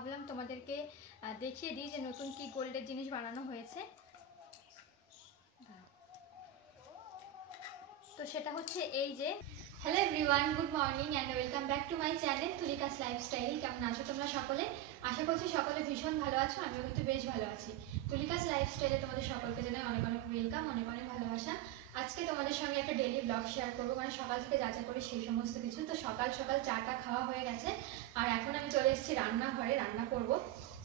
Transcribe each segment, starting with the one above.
ভাবলাম তোমাদেরকে দেখিয়ে দিই যে নতুন কি গোল্ডের জিনিস বানানো হয়েছে। তো সেটা হচ্ছে এই যে, hello everyone, good morning and welcome back to my channel Tulika's lifestyle. কেমন আছো তোমরা সকলে? আশা করছি সকলে ভীষণ ভালো আছো, আমিও কিন্তু বেশ ভালো আছি। তুলিকাস লাইফস্টাইলে তোমাদের সকলকে জানাই অনেক অনেক ওয়েলকাম, অনেক অনেক ভালোবাসা। আজকে তোমাদের সঙ্গে একটা ডেইলি ব্লগ শেয়ার করবো, মানে সকাল থেকে যা যা করি সেই সমস্ত কিছু। তো সকাল সকাল চাটা খাওয়া হয়ে গেছে আর এখন আমি চলে এসেছি রান্নাঘরে, রান্না করব।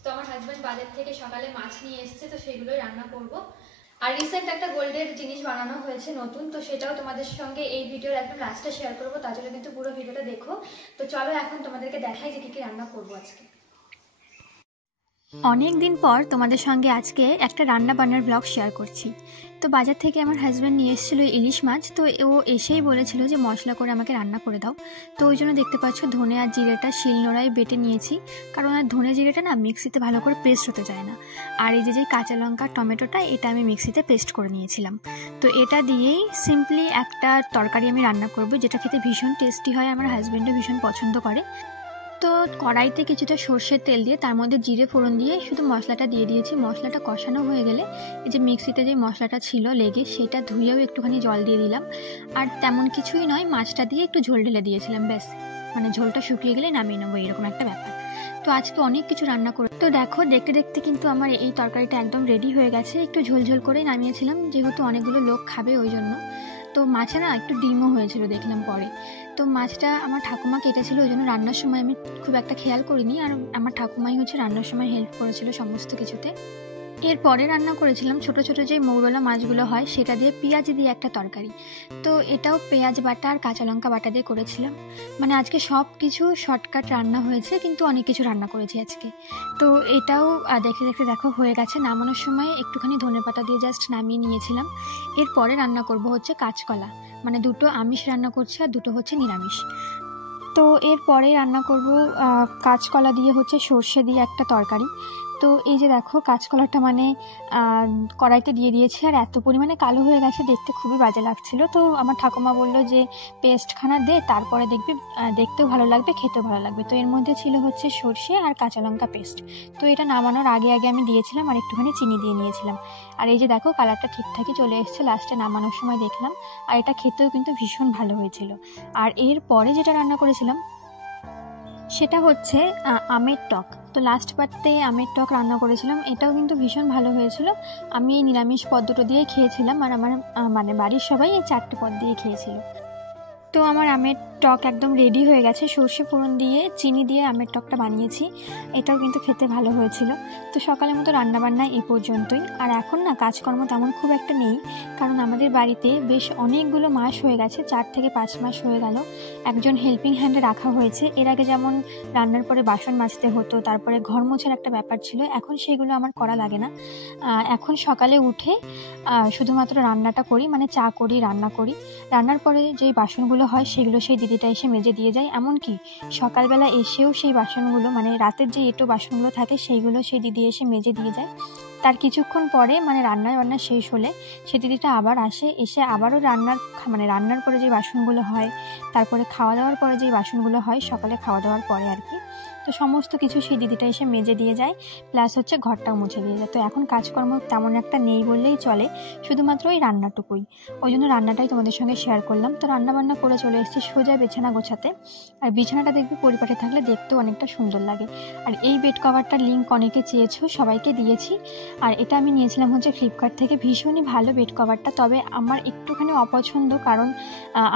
তো আমার হাজব্যান্ড বাজার থেকে সকালে মাছ নিয়ে এসছে, তো সেগুলোই রান্না করব। আর রিসেন্ট একটা গোল্ডের জিনিস বানানো হয়েছে নতুন, তো সেটাও তোমাদের সঙ্গে এই ভিডিওর একদম লাস্টে শেয়ার করবো, তার জন্য কিন্তু পুরো ভিডিওটা দেখো। তো চলো এখন তোমাদেরকে দেখাই যে কি রান্না করবো আজকে। অনেক দিন পর তোমাদের সঙ্গে আজকে একটা রান্না বান্নার ব্লগ শেয়ার করছি। তো বাজার থেকে আমার হাজব্যান্ড নিয়ে এসেছিলো ইলিশ মাছ, তো ও এসেই বলেছিল যে মশলা করে আমাকে রান্না করে দাও। তো ওই জন্য দেখতে পাচ্ছ ধনে আর জিরেটা শিলনোড়ায় বেটে নিয়েছি, কারণ আর ধনে জিরেটা না মিক্সিতে ভালো করে পেস্ট হতে যায় না। আর এই যে কাঁচা লঙ্কা টমেটোটা এটা আমি মিক্সিতে পেস্ট করে নিয়েছিলাম। তো এটা দিয়েই সিম্পলি একটা তরকারি আমি রান্না করব, যেটা খেতে ভীষণ টেস্টি হয়, আমার হাজব্যান্ডও ভীষণ পছন্দ করে। তো কড়াইতে কিছুটা সর্ষের তেল দিয়ে তার মধ্যে জিরে ফোড়ন দিয়ে শুধু মশলাটা দিয়ে দিয়েছি। মশলাটা কষানো হয়ে গেলে এই যে মিক্সিতে যে মশলাটা ছিল লেগে, সেটা ধুয়েও একটুখানি জল দিয়ে দিলাম। আর তেমন কিছুই নয়, মাছটা দিয়ে একটু ঝোল ঢেলে দিয়েছিলাম, ব্যাস। মানে ঝোলটা শুকিয়ে গেলে নামিয়ে নেবো, এরকম একটা ব্যাপার। তো আজকে অনেক কিছু রান্না করে, তো দেখো দেখতে দেখতে কিন্তু আমার এই তরকারিটা একদম রেডি হয়ে গেছে। একটু ঝোলঝোল করে নামিয়েছিলাম, যেহেতু অনেকগুলো লোক খাবে ওই জন্য। তো মাছে না একটু ডিমও হয়েছিল দেখলাম পরে। তো মাছটা আমার ঠাকুমা কেটেছিল, ওই জন্য রান্নার সময় আমি খুব একটা খেয়াল করিনি, আর আমার ঠাকুমাই হচ্ছে রান্নার সময় হেল্প করেছিল সমস্ত কিছুতে। এরপরে রান্না করেছিলাম ছোট ছোট যে মৌরলা মাছগুলো হয় সেটা দিয়ে পেঁয়াজ দিয়ে একটা তরকারি। তো এটাও পেঁয়াজ বাটা আর কাঁচা লঙ্কা বাটা দিয়ে করেছিলাম। মানে আজকে সব কিছু শর্টকাট রান্না হয়েছে, কিন্তু অনেক কিছু রান্না করেছি আজকে। তো এটাও দেখতে দেখতে দেখো হয়ে গেছে। নামানোর সময় একটুখানি ধনেপাতা দিয়ে জাস্ট নামিয়ে নিয়েছিলাম। এরপরে রান্না করব হচ্ছে কাঁচকলা, মানে দুটো আমিষ রান্না করছি আর দুটো হচ্ছে নিরামিষ। তো এরপরে রান্না করব কাঁচকলা দিয়ে হচ্ছে সর্ষে দিয়ে একটা তরকারি। তো এই যে দেখো কাঁচকলাটা মানে কড়াইতে দিয়ে দিয়েছি, আর এত পরিমাণে কালো হয়ে গেছে, দেখতে খুবই বাজে লাগছিল। তো আমার ঠাকুমা বললো যে পেস্টখানা দে, তারপরে দেখবি দেখতেও ভালো লাগবে, খেতেও ভালো লাগবে। তো এর মধ্যে ছিল হচ্ছে সর্ষে আর কাঁচা লঙ্কা পেস্ট। তো এটা নামানোর আগে আগে আমি দিয়েছিলাম, আর একটুখানি চিনি দিয়ে নিয়েছিলাম। আর এই যে দেখো কালারটা ঠিকঠাকই চলে এসেছে লাস্টে নামানোর সময় দেখলাম। আর এটা খেতেও কিন্তু ভীষণ ভালো হয়েছিল। আর এরপরে যেটা রান্না করেছিলাম সেটা হচ্ছে আমের টক। তো লাস্ট পার্টে আমের টক রান্না করেছিলাম, এটাও কিন্তু ভীষণ ভালো হয়েছিল। আমি এই নিরামিষ পদ দুটো দিয়ে খেয়েছিলাম, আর আমার মানে বাড়ির সবাই এই 4টে পদ দিয়ে খেয়েছিল। তো আমার আমের টক একদম রেডি হয়ে গেছে। সর্ষে ফোড়ন দিয়ে চিনি দিয়ে আমের টকটা বানিয়েছি, এটাও কিন্তু খেতে ভালো হয়েছিল। তো সকালের মতো রান্নাবান্না এই পর্যন্তই। আর এখন না কাজকর্ম তেমন খুব একটা নেই, কারণ আমাদের বাড়িতে বেশ অনেকগুলো মাস হয়ে গেছে, 4 থেকে 5 মাস হয়ে গেল একজন হেল্পিং হ্যান্ডে রাখা হয়েছে। এর আগে যেমন রান্নার পরে বাসন মাজতে হতো, তারপরে ঘর মোছার একটা ব্যাপার ছিল, এখন সেগুলো আমার করা লাগে না। এখন সকালে উঠে শুধুমাত্র রান্নাটা করি, মানে চা করি, রান্না করি। রান্নার পরে যেই বাসনগুলো হয় সেগুলো সেই দিদিটা এসে মেজে দিয়ে যায়। এমনকি সকালবেলা এসেও সেই বাসনগুলো, মানে রাতের যে এঁটো বাসনগুলো থাকে সেইগুলো সেই দিদি এসে মেজে দিয়ে যায়। তার কিছুক্ষণ পরে মানে রান্না শেষ হলে সে দিদিটা আবার আসে, এসে আবারও রান্নার পরে যে বাসনগুলো হয়, তারপরে খাওয়া দাওয়ার পরে যেই বাসনগুলো হয় সকালে খাওয়া দাওয়ার পরে আর কি, তো সমস্ত কিছু সেই দিদিটা এসে মেজে দিয়ে যায়, প্লাস হচ্ছে ঘরটাও মুছে দিয়ে যায়। তো এখন কাজকর্ম তেমন একটা নেই বললেই চলে, শুধুমাত্র ওই রান্নাটুকুই। ওই জন্য রান্নাটাই তোমাদের সঙ্গে শেয়ার করলাম। তো রান্নাবান্না করে চলে এসেছি সোজা বিছানা গোছাতে। আর বিছানাটা দেখবে পরিপাটি থাকলে দেখতেও অনেকটা সুন্দর লাগে। আর এই বেড কভারটার লিঙ্ক অনেকে চেয়েছো, সবাইকে দিয়েছি। আর এটা আমি নিয়েছিলাম হচ্ছে ফ্লিপকার্ট থেকে, ভীষণই ভালো বেড কভারটা। তবে আমার একটুখানি অপছন্দ, কারণ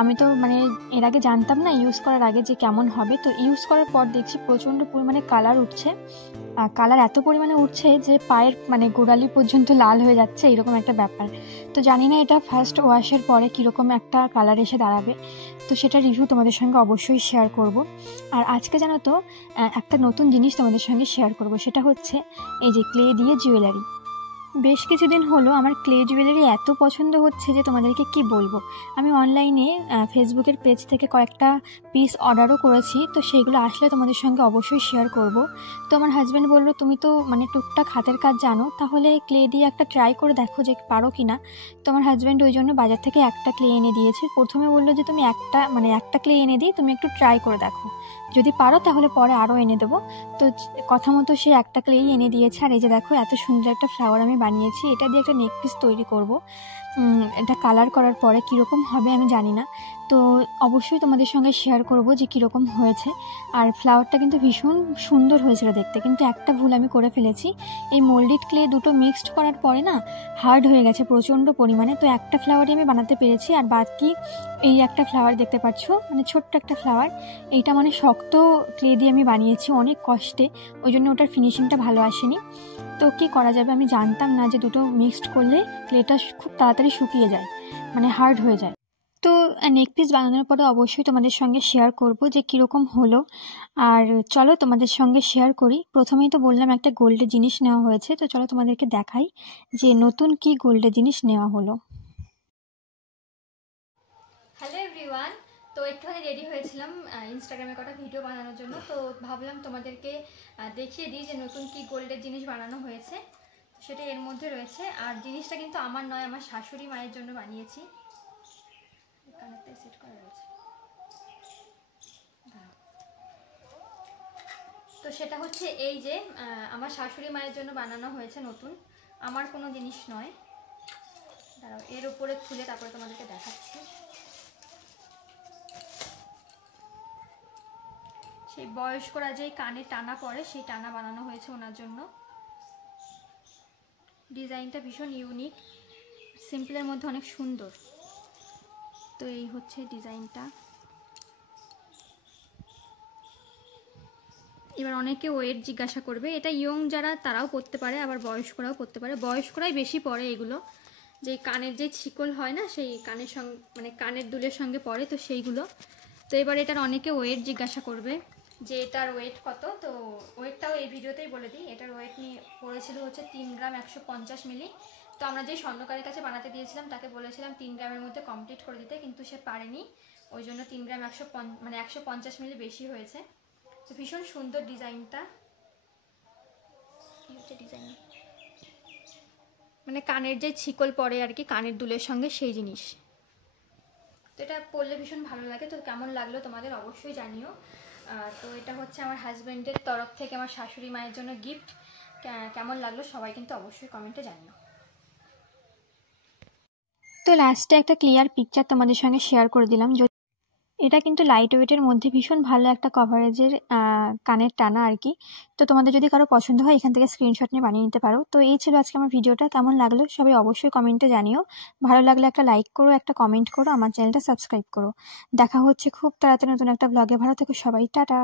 আমি তো মানে এর আগে জানতাম না ইউজ করার আগে যে কেমন হবে। তো ইউজ করার পর দেখছি প্রচণ্ড পরিমাণে কালার উঠছে, কালার এত পরিমাণে উঠছে যে পায়ের মানে গোড়ালি পর্যন্ত লাল হয়ে যাচ্ছে, এরকম একটা ব্যাপার। তো জানি না এটা ফার্স্ট ওয়াশের পরে কীরকম একটা কালার এসে দাঁড়াবে, তো সেটা রিভিউ তোমাদের সঙ্গে অবশ্যই শেয়ার করব। আর আজকে জানো তো একটা নতুন জিনিস তোমাদের সঙ্গে শেয়ার করব, সেটা হচ্ছে এই যে ক্লে দিয়ে জুয়েলারি। বেশ কিছুদিন হলো আমার ক্লে জুয়েলারি এত পছন্দ হচ্ছে যে তোমাদেরকে কি বলবো। আমি অনলাইনে ফেসবুকের পেজ থেকে কয়েকটা পিস অর্ডারও করেছি, তো সেগুলো আসলে তোমাদের সঙ্গে অবশ্যই শেয়ার করব। তো আমার হাজব্যান্ড বললো তুমি তো মানে টুকটাক হাতের কাজ জানো, তাহলে ক্লে দিয়ে একটা ট্রাই করে দেখো যে পারো কি না। তো আমার হাজব্যান্ড ওই জন্য বাজার থেকে একটা ক্লে এনে দিয়েছে। প্রথমে বললো যে তুমি একটা ক্লে এনে দিই, তুমি একটু ট্রাই করে দেখো। যদি পারো তাহলে পরে আরও এনে দেবো। তো কথা মতো সে একটা ক্লেই এনে দিয়েছে। আর এই যে দেখো এত সুন্দর একটা ফ্লাওয়ার আমি বানিয়েছি। এটা দিয়ে একটা নেক পিস তৈরি করব। এটা কালার করার পরে কীরকম হবে আমি জানি না, তো অবশ্যই তোমাদের সঙ্গে শেয়ার করব যে কীরকম হয়েছে। আর ফ্লাওয়ারটা কিন্তু ভীষণ সুন্দর হয়েছিল দেখতে, কিন্তু একটা ভুল আমি করে ফেলেছি। এই মোল্ডেড ক্লে দুটো মিক্সড করার পরে না হার্ড হয়ে গেছে প্রচণ্ড পরিমাণে। তো একটা ফ্লাওয়ারই আমি বানাতে পেরেছি, আর বাকি এই একটা ফ্লাওয়ার দেখতে পাচ্ছ, মানে ছোট্ট একটা ফ্লাওয়ার, এইটা মানে শক্ত ক্লে দিয়ে আমি বানিয়েছি অনেক কষ্টে, ওই জন্য ওটার ফিনিশিংটা ভালো আসেনি। তো কী করা যাবে, আমি জানতাম না যে দুটো মিক্সড করলে ক্লেটা খুব তাড়াতাড়ি শুকিয়ে যায়, মানে হার্ড হয়ে যায়। তো নেক পিস বানানোর পরে অবশ্যই তোমাদের সঙ্গে শেয়ার করব যে কীরকম হলো। আর চলো তোমাদের সঙ্গে শেয়ার করি। প্রথমেই তো বললাম একটা গোল্ডের জিনিস নেওয়া হয়েছে, তো চলো তোমাদেরকে দেখাই যে নতুন কি গোল্ডের জিনিস নেওয়া হলো। হ্যালো এভরিওয়ান, তো একটুখানি রেডি হয়েছিলাম ইনস্টাগ্রামে কটা ভিডিও বানানোর জন্য। তো ভাবলাম তোমাদেরকে দেখিয়ে দিই যে নতুন কি গোল্ডের জিনিস বানানো হয়েছে, সেটা এর মধ্যে রয়েছে। আর জিনিসটা কিন্তু আমার নয়, আমার শাশুড়ি মায়ের জন্য বানিয়েছি। এখানেতে সেট করা রয়েছে, তো সেটা হচ্ছে এই যে আমার শাশুড়ি মায়ের জন্য বানানো হয়েছে নতুন, আমার কোনো জিনিস নয়। দাঁড়াও, এর উপরে খুলে তারপরে তোমাদেরকে দেখাচ্ছি। সেই বয়স্করা যে কানে টানা পড়ে সেই টানা বানানো হয়েছে ওনার জন্য। ডিজাইনটা ভীষণ ইউনিক, সিম্পলের মধ্যে অনেক সুন্দর। তো এই হচ্ছে ডিজাইনটা। এবার অনেকে ওয়েট জিজ্ঞাসা করবে, এটা ইয়ং যারা তারাও পরতে পারে, আবার বয়স্করাও পরতে পারে। বয়স্করাই বেশি পরে এগুলো, যে কানের যে ছিকল হয় না সেই কানের সঙ্গে, মানে কানের দুলের সঙ্গে পরে, তো সেইগুলো। তো এবার এটার অনেকে ওয়েট জিজ্ঞাসা করবে যে এটার ওয়েট কত। তো ওয়েটটাও এই ভিডিওতেই বলে দিই। এটার ওয়েট নিয়ে পড়েছিল হচ্ছে 3 গ্রাম 150 মিলি। তো আমরা যে স্বর্ণকারের কাছে বানাতে দিয়েছিলাম তাকে বলেছিলাম 3 গ্রামের মধ্যে কমপ্লিট করে দিতে, কিন্তু সে পারেনি, ওই জন্য 3 গ্রাম 150 মিলি বেশি হয়েছে। তো ভীষণ সুন্দর ডিজাইনটা। এই হচ্ছে ডিজাইন, মানে কানের যে ছিকল পরে আর কি কানের দুলের সঙ্গে সেই জিনিস। তো এটা পরলে ভীষণ ভালো লাগে। তো কেমন লাগলো তোমাদের অবশ্যই জানিও। তো এটা হচ্ছে আমার হাজব্যান্ডের তরফ থেকে আমার শাশুড়ি মায়ের জন্য গিফট। কেমন লাগলো সবাই কিন্তু অবশ্যই কমেন্টে জানিও। তো লাস্টে একটা ক্লিয়ার পিকচার তোমাদের সঙ্গে শেয়ার করে দিলাম। এটা কিন্তু লাইট ওয়েটের মধ্যে ভীষণ ভালো একটা কভারেজের কানের টানা আর কি। তো তোমাদের যদি কারো পছন্দ হয় এখান থেকে স্ক্রিনশট নিয়ে বানিয়ে নিতে পারো। তো এই ছিল আজকে আমার ভিডিওটা। কেমন লাগলো সবাই অবশ্যই কমেন্টে জানিও। ভালো লাগলে একটা লাইক করো, একটা কমেন্ট করো, আমার চ্যানেলটা সাবস্ক্রাইব করো। দেখা হচ্ছে খুব তাড়াতাড়ি নতুন একটা ব্লগে। ভালো থেকো সবাই, টাটা।